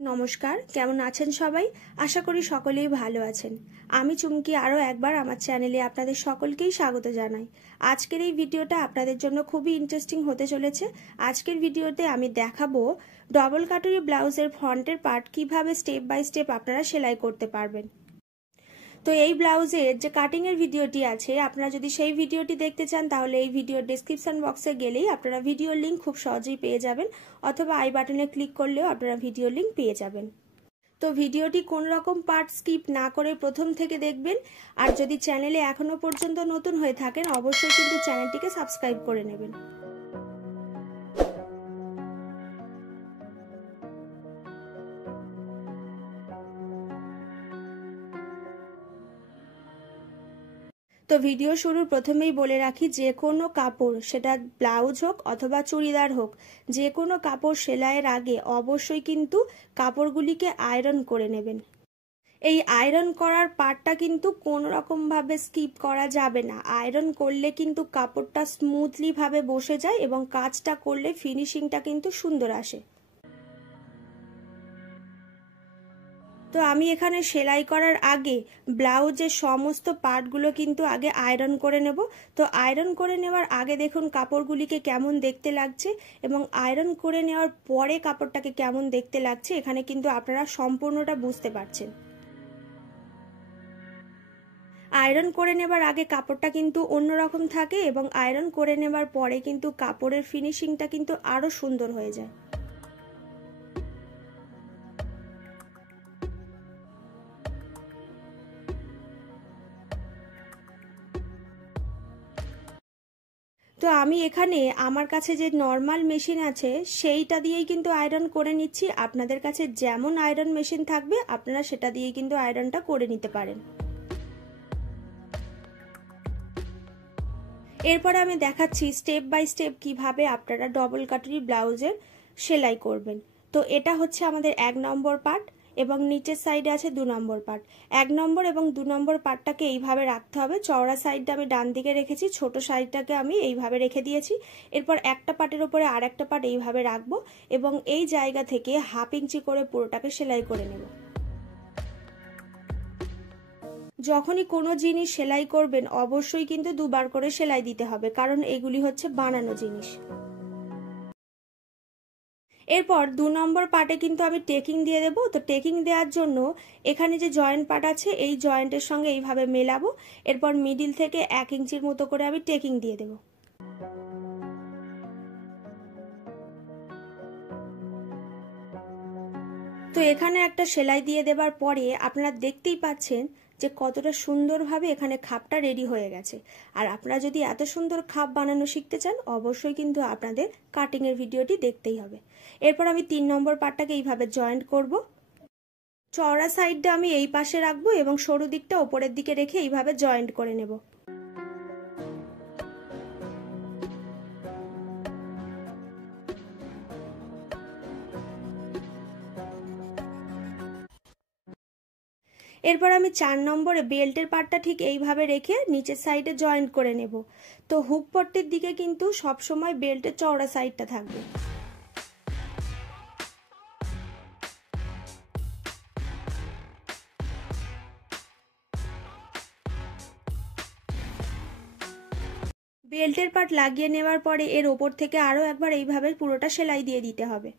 নমস্কার, কেমন আছেন সবাই? আশা করি সকলেই ভালো আছেন। আমি চুমকি আরও একবার আমার চ্যানেলে আপনাদের সকলকেই স্বাগত জানাই। আজকের এই ভিডিওটা আপনাদের জন্য খুবই ইন্টারেস্টিং হতে চলেছে। আজকের ভিডিওতে আমি দেখাবো ডবল কাটরি ব্লাউজের ফ্রন্টের পার্ট কিভাবে স্টেপ বাই স্টেপ আপনারা সেলাই করতে পারবেন। তো এই ব্লাউজের যে কাটিং এর ভিডিওটি আছে, আপনারা যদি সেই ভিডিওটি দেখতে চান তাহলে এই ভিডিওর ডেসক্রিপশন বক্সে গেলেই আপনারা ভিডিওর লিংক খুব সহজেই পেয়ে যাবেন, অথবা আই বাটনে ক্লিক করলেও আপনারা ভিডিওর লিংক পেয়ে যাবেন। তো ভিডিওটি কোন রকম পার্ট স্কিপ না করে প্রথম থেকে দেখবেন। আর যদি চ্যানেলে এখনো পর্যন্ত নতুন হয়ে থাকেন অবশ্যই কিন্তু চ্যানেলটিকে সাবস্ক্রাইব করে নেবেন। তো ভিডিও শুরুর প্রথমেই বলে রাখি, যে কোনো কাপড়, সেটা ব্লাউজ হোক অথবা চুড়িদার হোক, যে কোনো কাপড় সেলাইয়ের আগে অবশ্যই কিন্তু কাপড়গুলিকে আয়রন করে নেবেন। এই আয়রন করার পার্টটা কিন্তু কোনো রকম ভাবে স্কিপ করা যাবে না। আয়রন করলে কিন্তু কাপড়টা স্মুথলি ভাবে বসে যায় এবং কাজটা করলে ফিনিশিংটা কিন্তু সুন্দর আসে। তো আমি এখানে সেলাই করার আগে ব্লাউজের সমস্ত পার্টগুলো কিন্তু আগে আয়রন করে নেব। তো আয়রন করে নেওয়ার আগে দেখুন কাপড়গুলিকে কেমন দেখতে লাগছে, এবং আয়রন করে নেওয়ার পরে কাপড়টাকে কেমন দেখতে লাগছে, এখানে কিন্তু আপনারা সম্পূর্ণটা বুঝতে পারছেন। আয়রন করে নেবার আগে কাপড়টা কিন্তু অন্যরকম থাকে, এবং আয়রন করে নেবার পরে কিন্তু কাপড়ের ফিনিশিংটা কিন্তু আরো সুন্দর হয়ে যায়। তো আমি এখানে আমার কাছে যে নর্মাল মেশিন আছে সেইটা দিয়েই কিন্তু আয়রন করে নিচ্ছি। আপনাদের কাছে যেমন আয়রন মেশিন থাকবে আপনারা সেটা দিয়েই কিন্তু আয়রনটা করে নিতে পারেন। এরপরে আমি দেখাচ্ছি স্টেপ বাই স্টেপ কিভাবে আপনারা ডবল কাটরি ব্লাউজের সেলাই করবেন। তো এটা হচ্ছে আমাদের 1 নম্বর পার্ট, এবং নিচের সাইডে আছে 2 নম্বর পার্ট। 1 নম্বর এবং 2 নম্বর পার্টটাকে এইভাবে রাখতে হবে। চওড়া সাইডটা আমি ডান দিকে রেখেছি, ছোট সাইডটাকে আমি এইভাবে রেখে দিয়েছি। এরপর একটা পার্টের উপরে আর একটা পার্ট এইভাবে রাখবো, এবং এই জায়গা থেকে 1/2 ইঞ্চি করে পুরোটাকে সেলাই করে নেব। যখনই কোনো জিনিস সেলাই করবেন অবশ্যই কিন্তু দুবার করে সেলাই দিতে হবে, কারণ এগুলি হচ্ছে বানানো জিনিস। এরপর 2 নম্বর পার্টে কিন্তু আমি টেকিং দিয়ে দেবো। তো টেকিং দেওয়ার জন্য এখানে যে জয়েন্ট পার্ট আছে এই জয়েন্টের সঙ্গে এইভাবে মেলাবো। এরপর মিডিল থেকে 1 ইঞ্চির মতো করে আমি টেকিং দিয়ে দেবো। তো এখানে একটা সেলাই দিয়ে দেবার পরে আপনারা দেখতেই পাচ্ছেন যে কতটা সুন্দরভাবে এখানে খাপটা রেডি হয়ে গেছে। আর আপনারা যদি এত সুন্দর খাপ বানানো শিখতে চান অবশ্যই কিন্তু আপনাদের কাটিং এর ভিডিওটি দেখতেই হবে। এরপর আমি 3 নম্বর পার্টটাকে এইভাবে জয়েন্ট করব। চওড়া সাইডটা আমি এই পাশে রাখবো এবং সরু দিকটা উপরের দিকে রেখে এইভাবে জয়েন্ট করে নেব। এরপর আমি 4 নম্বরে বেল্টের পার্টটা ঠিক এইভাবে রেখে নিচের সাইডে জয়েন্ট করে নেব। তো হুক পট্টির দিকে কিন্তু সব সময় বেল্টের চওড়া সাইডটা থাকবে। বেল্টের পার্ট লাগিয়ে নেওয়ার পরে এর ওপর থেকে আরো একবার এইভাবে পুরোটা সেলাই দিয়ে দিতে হবে।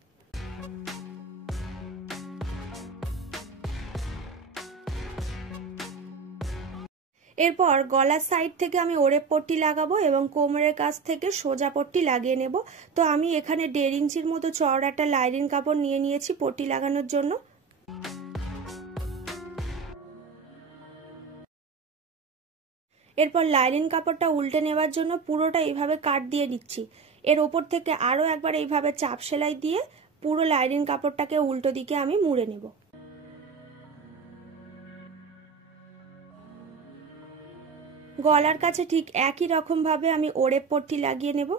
এরপর গলার সাইড থেকে আমি ওড়ে পট্টি লাগাবো এবং কোমরের কাছ থেকে সোজা পট্টি লাগিয়ে নেব। তো আমি এখানে 1.5 ইঞ্চির মতো চওড়া একটা লাইনিং কাপড় নিয়ে নিয়েছি পট্টি লাগানোর জন্য। এরপর লাইনিং কাপড়টা উল্টে নেওয়ার জন্য পুরোটা এইভাবে কাট দিয়ে নিচ্ছি। এর ওপর থেকে আরো একবার এইভাবে চাপ সেলাই দিয়ে পুরো লাইনিং কাপড়টাকে উল্টো দিকে আমি মুড়ে নেব। গলার কাছে ঠিক একই রকম ভাবে আমি ওড়ে পট্টি লাগিয়ে নেব।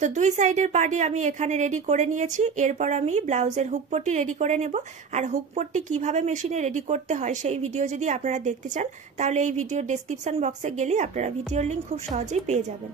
তো দুই সাইডের পাড়ি আমি এখানে রেডি করে নিয়েছি। এরপর আমি ব্লাউজের হুক পট্টি রেডি করে নেব। আর হুক পট্টি কিভাবে মেশিনে রেডি করতে হয় সেই ভিডিও যদি আপনারা দেখতে চান তাহলে এই ভিডিওর ডেসক্রিপশন বক্সে গেলেই আপনারা ভিডিওর লিংক খুব সহজেই পেয়ে যাবেন।